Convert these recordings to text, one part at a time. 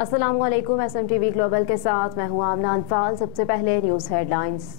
अस्सलामुअलैकुम। SMTV global के साथ मैं हूं आमना अनफाल। सबसे पहले न्यूज़ हेडलाइंस।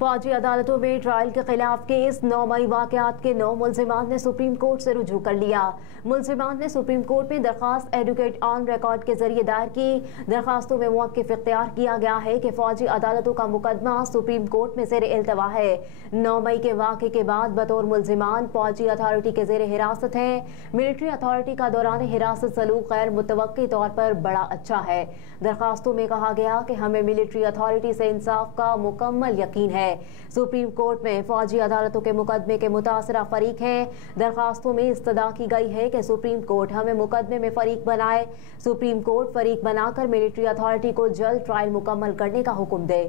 फौजी अदालतों में ट्रायल के खिलाफ केस। 9 मई वाकयात के 9 मुल्जिमान ने सुप्रीम कोर्ट से रुजू कर लिया। मुल्जिमान ने सुप्रीम कोर्ट में दरखास्त एडवोकेट ऑन रिकॉर्ड के जरिए दायर की। दरखास्तों में मौक़िफ़ इख्तियार किया गया है कि फौजी अदालतों का मुकदमा सुप्रीम कोर्ट में ज़ेर इल्तवा है। 9 मई के वाक़े के बाद बतौर मुल्जिमान फौजी अथॉरिटी के ज़ेर हिरासत हैं। मिलिट्री अथॉरिटी का दौरान हिरासत सलूक गैर मुतवक्की तौर पर बड़ा अच्छा है। दरखास्तों में कहा गया कि हमें मिलिट्री अथॉरिटी से इंसाफ का मुकम्मल यकीन है। सुप्रीम कोर्ट में फौजी अदालतों के मुकदमे के मुतासरा फरीक हैं। दरखास्तों में इस्तदा की गई है कि सुप्रीम कोर्ट हमें मुकदमे में फरीक बनाए। सुप्रीम कोर्ट फरीक बनाकर मिलिट्री अथॉरिटी को जल्द ट्रायल मुकम्मल करने का हुक्म दे।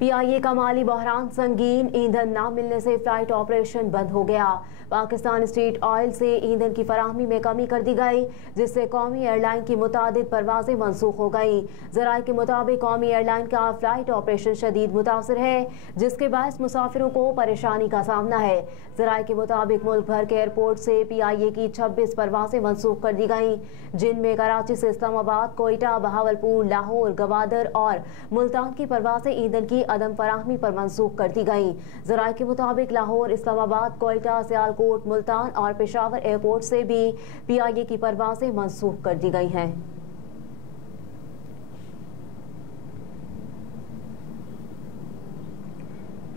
PIA का माली बहरान संगीन। ईंधन न मिलने से फ्लाइट ऑपरेशन बंद हो गया। पाकिस्तान स्टेट ऑयल से ईंधन की फराहमी में कमी कर दी गई, जिससे कौमी एयरलाइन की मुतादिद परवाजें मनसूख हो गई। ज़राए के मुताबिक कौमी एयरलाइन का फ्लाइट ऑपरेशन शदीद मुतासर है, जिसके बायस मुसाफिरों को परेशानी का सामना है। ज़राए के मुताबिक मुल्क भर के एयरपोर्ट से PIA की 26 परवाजें मनसूख कर दी गई, जिनमें कराची से इस्लामाबाद, कोयटा, बहावलपुर, लाहौर, गवादर और मुल्तान की परवाजें ईंधन की अदम फराहमी पर मनसूख कर दी गई। ज़राए के मुताबिक लाहौर, इस्लामाबाद, कोयटा, सियालकोट, मुल्तान और पेशावर एयरपोर्ट से भी PIA की परवाजें मनसूख कर दी गई हैं।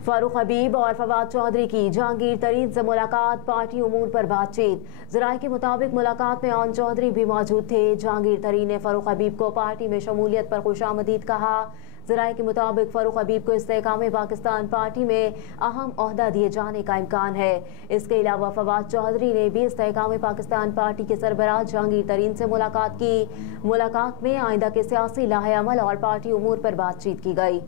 फारूक हबीब और फवाद चौधरी की जहांगीर तरीन से मुलाकात। पार्टी उमूर पर बातचीत। ज़राए के मुताबिक मुलाकात में ऑन चौधरी भी मौजूद थे। जहांगीर तरीन ने फारूक हबीब को पार्टी में शमूलियत पर खुशामदीद कहा। ज़राए के मुताबिक फारूक हबीब को इस्तेकाम पाकिस्तान पार्टी में अहम ओहदा दिए जाने का इम्कान है। इसके अलावा फवाद चौधरी ने भी इस्तेकाम पाकिस्तान पार्टी के सरबराह जहांगीर तरीन से मुलाकात की। मुलाकात में आइंदा के सियासी लाहे अमल और पार्टी उमूर पर बातचीत की गई।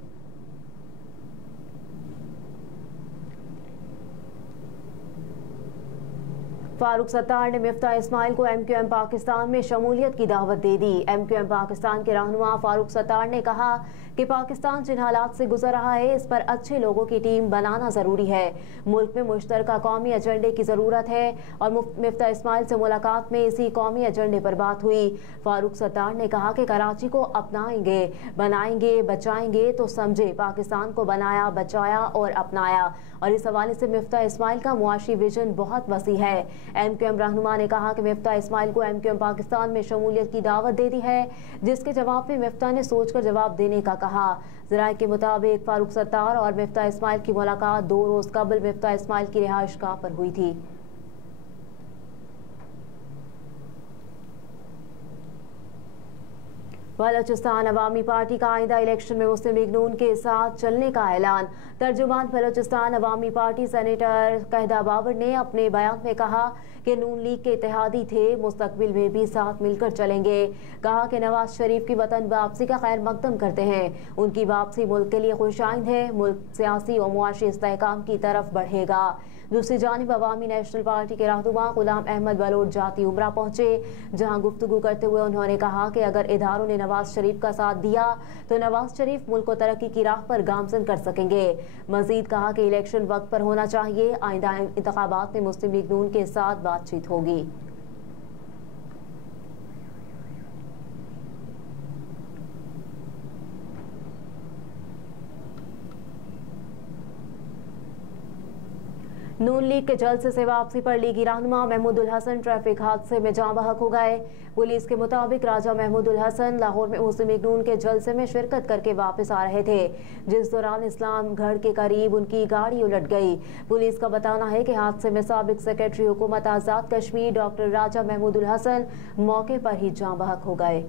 फारूक सत्तार ने मिफ्ता इस्माइल को MQM पाकिस्तान में शमूलियत की दावत दे दी। MQM पाकिस्तान के रहनुमा फारूक सत्तार ने कहा कि पाकिस्तान जिन हालात से गुजर रहा है, इस पर अच्छे लोगों की टीम बनाना ज़रूरी है। मुल्क में मुश्तरका कौमी एजेंडे की ज़रूरत है और मिफ्ता इस्माइल से मुलाकात में इसी कौमी एजेंडे पर बात हुई। फारूक सत्तार ने कहा कि कराची को अपनाएंगे, बनाएंगे, बचाएंगे तो समझे पाकिस्तान को बनाया, बचाया और अपनाया। और इस हवाले से मिफ्ता इस्माइल का मुआशी विजन बहुत वसी है। MQM रहनुमा ने कहा कि मिफ्ता इस्माइल को MQM पाकिस्तान में शमूलियत की दावत दे दी है, जिसके जवाब में मिफ्ता ने सोचकर जवाब देने का कहा। ज़राए के मुताबिक फारूक सत्तार और मिफ्ता इस्माइल की मुलाकात 2 रोज़ कबल मिफ्ता इस्माइल की रिहाइशगाह पर हुई थी। बलोचिस्तान अवामी पार्टी का आइंदा इलेक्शन में मुस्लिम लीग नून के साथ चलने का ऐलान। तर्जुमान बलोचिस्तान अवामी पार्टी सेनेटर कहदा बाबर ने अपने बयान में कहा कि नून लीग के इत्तेहादी थे, मुस्तकबिल में भी साथ मिलकर चलेंगे। कहा कि नवाज शरीफ की वतन वापसी का खैर मकदम करते हैं। उनकी वापसी मुल्क के लिए खुशाइंद है। मुल्क सियासी और मुआशी इस्तेहकाम की तरफ बढ़ेगा। दूसरी जानिब अवामी नेशनल पार्टी के रहनुमा गुलाम अहमद बलोच जाती उमरा पहुंचे, जहां गुफ्तगू करते हुए उन्होंने कहा कि अगर इदारों ने नवाज शरीफ का साथ दिया तो नवाज शरीफ मुल्क को तरक्की की राह पर गामजन कर सकेंगे। मजीद कहा कि इलेक्शन वक्त पर होना चाहिए। आइंदा इंतखाबात में मुस्लिम लीग नून के साथ बातचीत होगी। नून लीग के जलसे से वापसी पर लीगी रहनुमा महमूदुल हसन ट्रैफिक हादसे में जाँ बहक हो गए। पुलिस के मुताबिक राजा महमूदुल हसन लाहौर में मुस्लिम लीग नून के जलसे में शिरकत करके वापस आ रहे थे, जिस दौरान इस्लाम गढ़ के करीब उनकी गाड़ी उलट गई। पुलिस का बताना है कि हादसे में साबिक सेक्रेटरी हुकूमत आज़ाद कश्मीर डॉक्टर राजा महमूदुल हसन मौके पर ही जाँ बहक हो गए।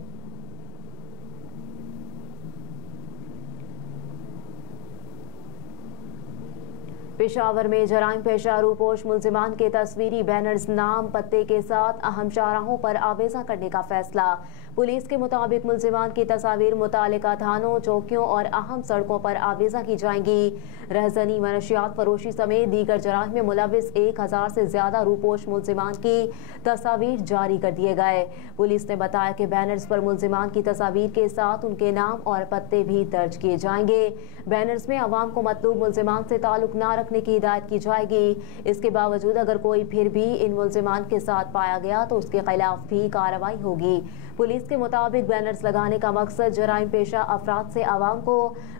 पेशावर में जराइम पेशा रूपोश मुलजिमान के तस्वीरी बैनर्स नाम पत्ते के साथ अहम शाहराहों पर आवेजा करने का फैसला। पुलिस के मुताबिक मुलजिमान की तस्वीर मुतालिका थानों, चौकियों और अहम सड़कों पर आवेजा की जाएंगी। रहजनी, मनशियात फरोशी समेत दीगर जराइम में मुलविस 1000 से ज्यादा रूपोश मुलजिमान की तस्वीर जारी कर दिए गए। पुलिस ने बताया कि बैनर्स पर मुलजिमान की तस्वीर के साथ उनके नाम और पत्ते भी दर्ज किए जाएंगे। बैनर्स में अवाम को मतलूब मुलजिमान से ताल्लुक न रखने की हिदायत की जाएगी। इसके बावजूद अगर कोई फिर भी इन मुलजिमान के साथ पाया गया तो उसके खिलाफ भी कार्रवाई होगी। पुलिस के मुताबिक बैनर्स लगाने का मकसद जराइम पेशा अफराद से आवाम को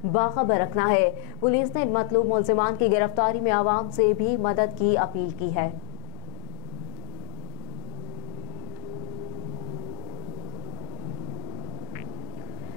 बाखबर रखना है। पुलिस ने मतलूब मुलजिमान की गिरफ्तारी में आवाम से भी मदद की अपील की है।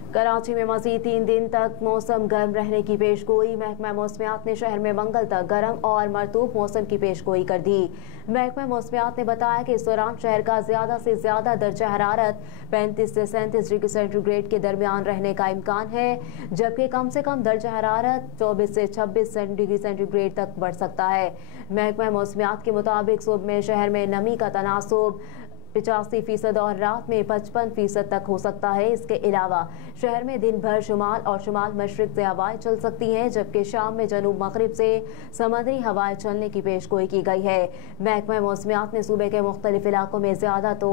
कराची में मज़ीद 3 दिन तक मौसम गर्म रहने की पेशगोई। महकमा मौसमियात ने शहर में मंगल तक गर्म और मरतूब मौसम की पेशगोई कर दी। महकमा मौसमियात ने बताया कि इस दौरान शहर का ज़्यादा से ज़्यादा दर्जा हरारत 35 से 37 डिग्री सेंटीग्रेड के दरमियान रहने का इम्कान है, जबकि कम से कम दर्जा हरारत 24 से 26 डिग्री सेंटीग्रेड तक बढ़ सकता है। महकमा मौसमियात के मुताबिक सुबह में शहर में नमी का तनासुब 85% और रात में 55% तक हो सकता है। इसके अलावा शहर में दिन भर शुमाल और शुमाल मशरिक से हवाएं चल सकती हैं, जबकि शाम में जनूब मगरिब से समुद्री हवाएं चलने की पेशगोई की गई है। महकमा मौसमियात ने सूबे के मुख्तलिफ इलाकों में ज़्यादा तो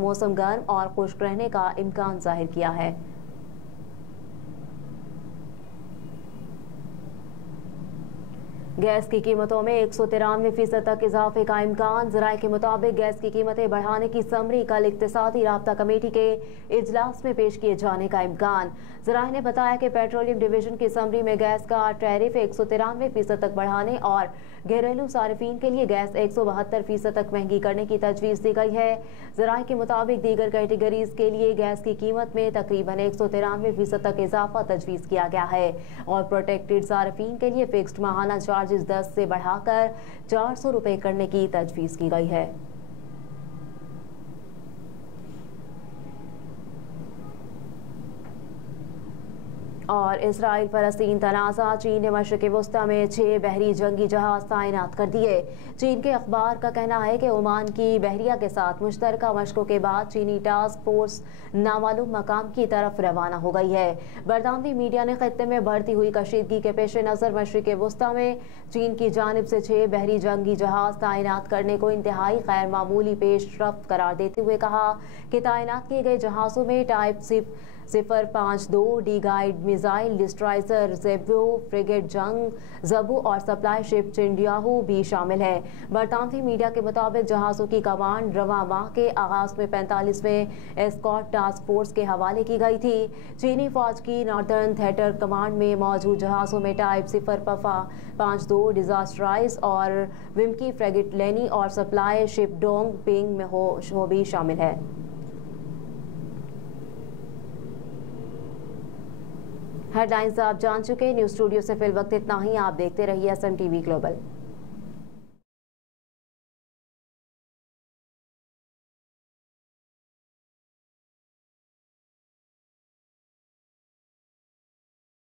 मौसम गर्म और खुश्क रहने का इम्कान जाहिर किया है। गैस की कीमतों में 193% तक इजाफे का इम्कान। ज़राए के मुताबिक गैस की कीमतें बढ़ाने की समरी कल इक्तिसादी राब्ता कमेटी के इजलास में पेश किए जाने का इम्कान। ज़राए ने बताया कि पेट्रोलियम डिवीजन की समरी में गैस का टैरिफ 193% तक बढ़ाने और घरेलू सार्फिन के लिए गैस 172% तक महंगी करने की तजवीज़ दी गई है। ज़राए के मुताबिक दीगर कैटेगरीज के लिए गैस की कीमत में तकरीबन 193% तक इजाफा तजवीज़ किया गया है और प्रोटेक्टेड सार्फिन के लिए फिक्स्ड माहाना चार्जेस 10 से बढ़ाकर 400 रुपये करने की तजवीज़ की गई है। और इसराइल फलस्तीन तनाज़ा। चीन ने मशरिक़ वस्ता में 6 बहरी जंगी जहाज तैनात कर दिए। चीन के अखबार का कहना है कि ओमान की बहरिया के साथ मुश्तरका मशकों के बाद चीनी टास्क फोर्स नामालूम मकाम की तरफ रवाना हो गई है। बरतानवी मीडिया ने खत्ते में बढ़ती हुई कशीदगी के पेश नज़र मशरिक़ वस्ता में चीन की जानिब से 6 बहरी जंगी जहाज तैनात करने को इंतहाई गैर मामूली पेशरफ्त करार देते हुए कहा कि तैनात किए गए जहाज़ों में type 052 D guide missile destroyer ज़ेबो, फ्रिगेट जंग ज़बू और सप्लाई शिप चिंडियाहू भी शामिल है। बरतानवी मीडिया के मुताबिक जहाज़ों की कमांड रवां माह के आगाज में 45वें एस्कॉर्ट टास्क फोर्स के हवाले की गई थी। चीनी फौज की नॉर्दर्न थिएटर कमांड में मौजूद जहाज़ों में टाइप 052 डिजास्ट्राइज और विमकी फ्रिगेट लेनी और सप्लाई शिप डोंग पिंग में हो भी शामिल है। हेडलाइंस आप जान चुके। न्यूज़ स्टूडियो से फिल वक्त इतना ही। आप देखते रहिए SM TV ग्लोबल।